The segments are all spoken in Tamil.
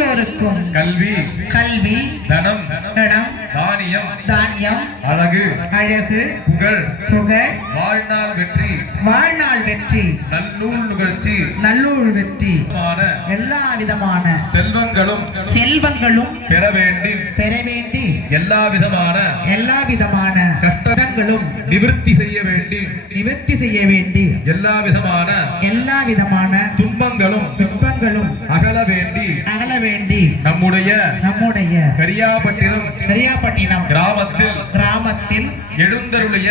எல்லோருக்கும் கல்வி கல்வி தனம் தனம் தானியம் தானியம் அழகு அழகு புகழ் புகழ் வாழ்நாள் வெற்றி வாழ்நாள் வெற்றி நல்லூர் நிகழ்ச்சி நல்லூர் வெற்றி எல்லா விதமான செல்வங்களும் செல்வங்களும் பெற வேண்டி எல்லா விதமான கஷ்டங்களும் நிவர்த்தி செய்ய வேண்டி எல்லா விதமான துன்பங்களும் அகல வேண்டி நம்முடைய கரியாப்பட்டினம் கிராமத்தில் எழுந்தருளிய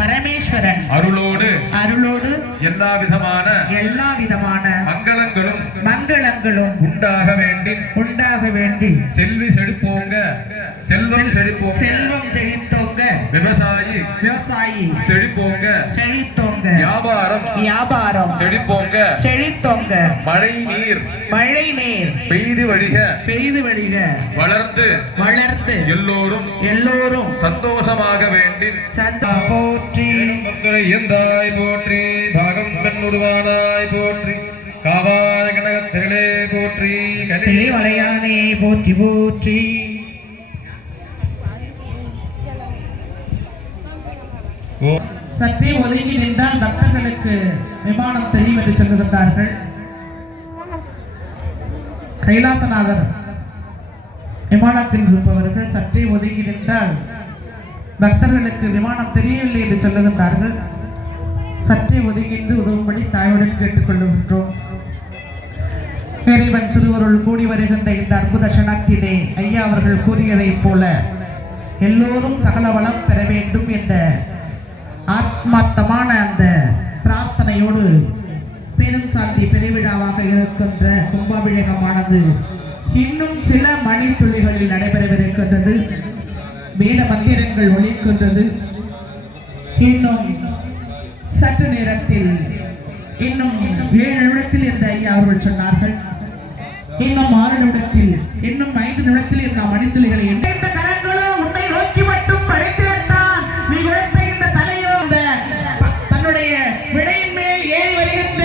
பரமேஸ்வரன் அருளோடு எல்லா விதமான மங்களங்களும் உண்டாக வேண்டி செல்வம் செழித்தோங்க விவசாயி செழித்தோங்க வியாபாரம் செழித்தோங்க மழை நீர் பெய்து வழிக வளர்த்து எல்லோரும் சந்தோஷமாக வேண்டி போற்றி எந்தாய் போற்றி பாகம் பெண்ணுருவானாய் போற்றி காவாய கனகத்திரளே போற்றி வளையானே போற்றி போற்றி. சற்றே ஒதுங்கி நின்றால் பக்தர்களுக்கு விமானம் தெரியும் என்று சொல்லுகின்றார்கள். கைலாசநாதர் விமானத்தில் இருப்பவர்கள் சற்றே ஒதுங்கி நின்றால் பக்தர்களுக்கு விமானம் தெரியவில்லை என்று சொல்லுகின்றார்கள். சற்றே ஒதுங்கின்று உதவும்படி தாயுடன் கேட்டுக்கொள்ளுகின்றோம். இறைவன் திருவருள் கூடி வருகின்ற இந்த அற்புத க்ஷணத்திலே ஐயா அவர்கள் கூறியதைப் போல எல்லோரும் சகல வளம் பெற வேண்டும் என்ற ஆத்மார்த்தமான அந்த பிரார்த்தனையோடு பெரும் சாந்தி பெருவிழாவாக இருக்கின்ற கும்பாபிஷேகமானது இன்னும் சில மணித்துளிகளில் நடைபெறவிருக்கின்றது. வேத மந்திரங்கள் ஒலிக்கின்றது. இன்னும் சற்று நேரத்தில் இன்னும் 7 நிமிடத்தில் என்று ஐயா அவர்கள் சொன்னார்கள். இன்னும் 6 நிமிடத்தில் இன்னும் 5 நிமிடத்தில் இந்த மணித்துளிகளை உன்னை நோக்கி மட்டும் படைத்திருந்தான் நீ உழைத்த இந்த தலையோ தன்னுடைய விடையின் மேல் ஏறி வருகின்ற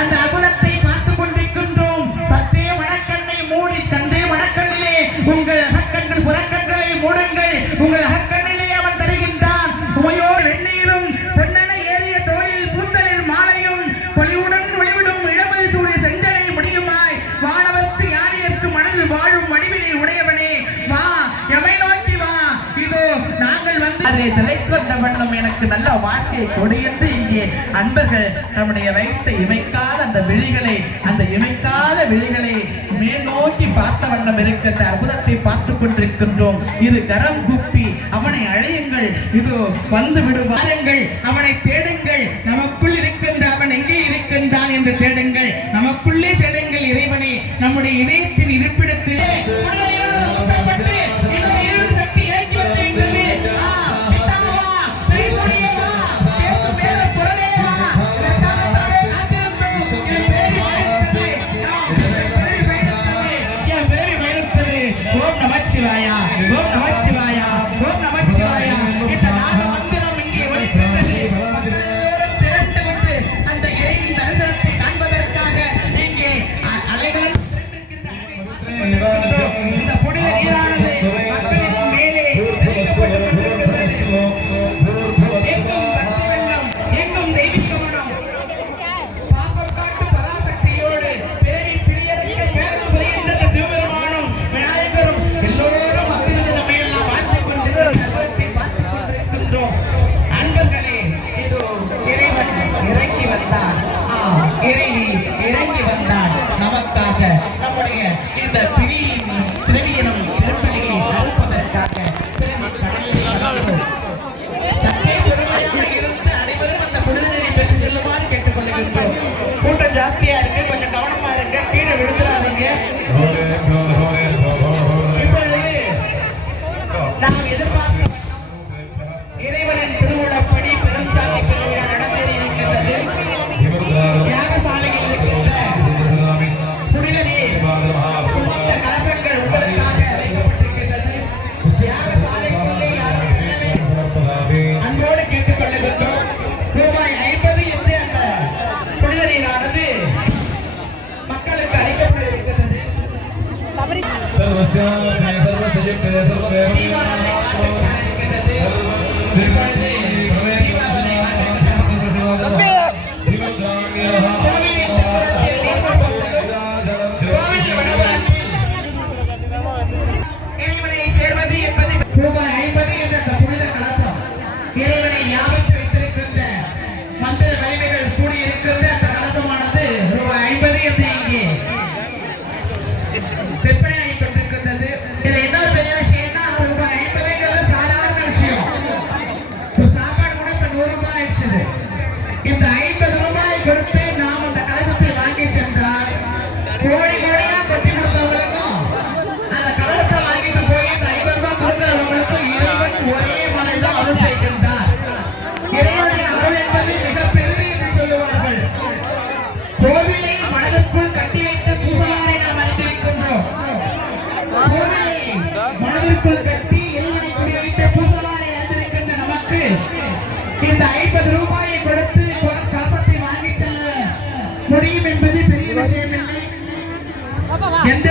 அந்த அகுலத்தை பார்த்துக் கொண்டிருக்கின்றோம். சற்றே வடக்கண்ணை மூடி தந்தே வடக்கண்ணிலே உங்கள் அகக்கண்கள் புறக்கண்களை மூடுங்கள். உங்கள் அகக்கண்ணிலே அவன் தருகின்றான் உமையோர் வெந்நீரும் பொன்னென ஏறிய தோளில் பூத்தலில் மாலையும் பொலிவுடன் ஒளிவிடும் இளமல் சூடிய செஞ்சனை முடியுமாய் வானவர்க்கு யானையர்க்கு மனதில் வாழும் மணிவினை உடையவனே வா எமை நோக்கி வா. இதோ நாங்கள் வந்து அதை தலைக்கொண்ட வண்ணம் எனக்கு நல்ல வாழ்க்கையை கொடு என்று இங்கே அன்பர்கள் தம்முடைய வைத்த இமைக்காத அந்த இமைக்காத விழிகளை மேல் நோக்கி பார்த்த வண்ணம் இருக்கின்ற அற்புதத்தை பார்த்து கொண்டிருக்கின்றோம். இது கரம் குப்பி அவனை அழையுங்கள். இதோ வந்து விடுவாருங்கள். அவனை தேடுங்கள். நமக்குள் இருக்கின்ற அவன் எங்கே இருக்கின்றான் என்று தேடுங்கள். நமக்குள்ளே தேடுங்கள் இறைவனை. நம்முடைய இதயத்தின் இருப்பிடத்திலே அந்த இறைவன் தரிசனத்தை காண்பதற்கு தீபாராதனை காத்துக் கொண்டிருக்கின்றது. இப்பொழுது தீபாராதனை கோவிலின் தென்புறத்தில் தீபம் போட்டதும் கோவில் வடவாட்டில் இறைவனைச் சேர்வது என்பது ரூபாய் 50 என்ற அந்த புனித கலசம் இறைவனை ஞாபகத்தில் வைத்திருக்கின்ற மந்திர வலிமைகள் கூடியிருக்கின்ற அந்த கலசமானது ரூபாய் 50 என்று இங்கே விற்பனையாகி கொண்டிருக்கின்றது. இதுல இன்னொரு பெரிய விஷயம்னா ரூபாய் 50ங்கிறது சாதாரண விஷயம். ஒரு சாப்பாடு கூட இப்ப 100 ரூபாய் ஆயிடுச்சு. இந்த 50 ரூபாய் கொடுத்து நாம் அந்த கலசத்தை வாங்கி சென்றால் கோடி கோடியா கொட்டி கொடுத்தவங்களுக்கும் அந்த கலசத்தை வாங்கிட்டு போய் இந்த 50 ரூபாய் கொடுக்கிறவங்களுக்கும் இறைவன் ஒரே மாதிரி தான் அருள் செய்கின்றார். இறைவனுடைய அருள் என்பது மிக பெருமை என்று சொல்லுவார்கள். கோவிலை மனதிற்குள் கட்டி வைத்த பூசலாரை நாம் அறிந்திருக்கின்றோம். கோவிலை மனதிற்குள் கட்டி இறைவனை குடி வைத்த பூசலாரை அறிந்திருக்கின்ற நமக்கு இந்த 50 ரூபாயை கொடுத்து கலசத்தை வாங்கி செல்ல முடியும் என்பது பெரிய விஷயமில்லை. எந்த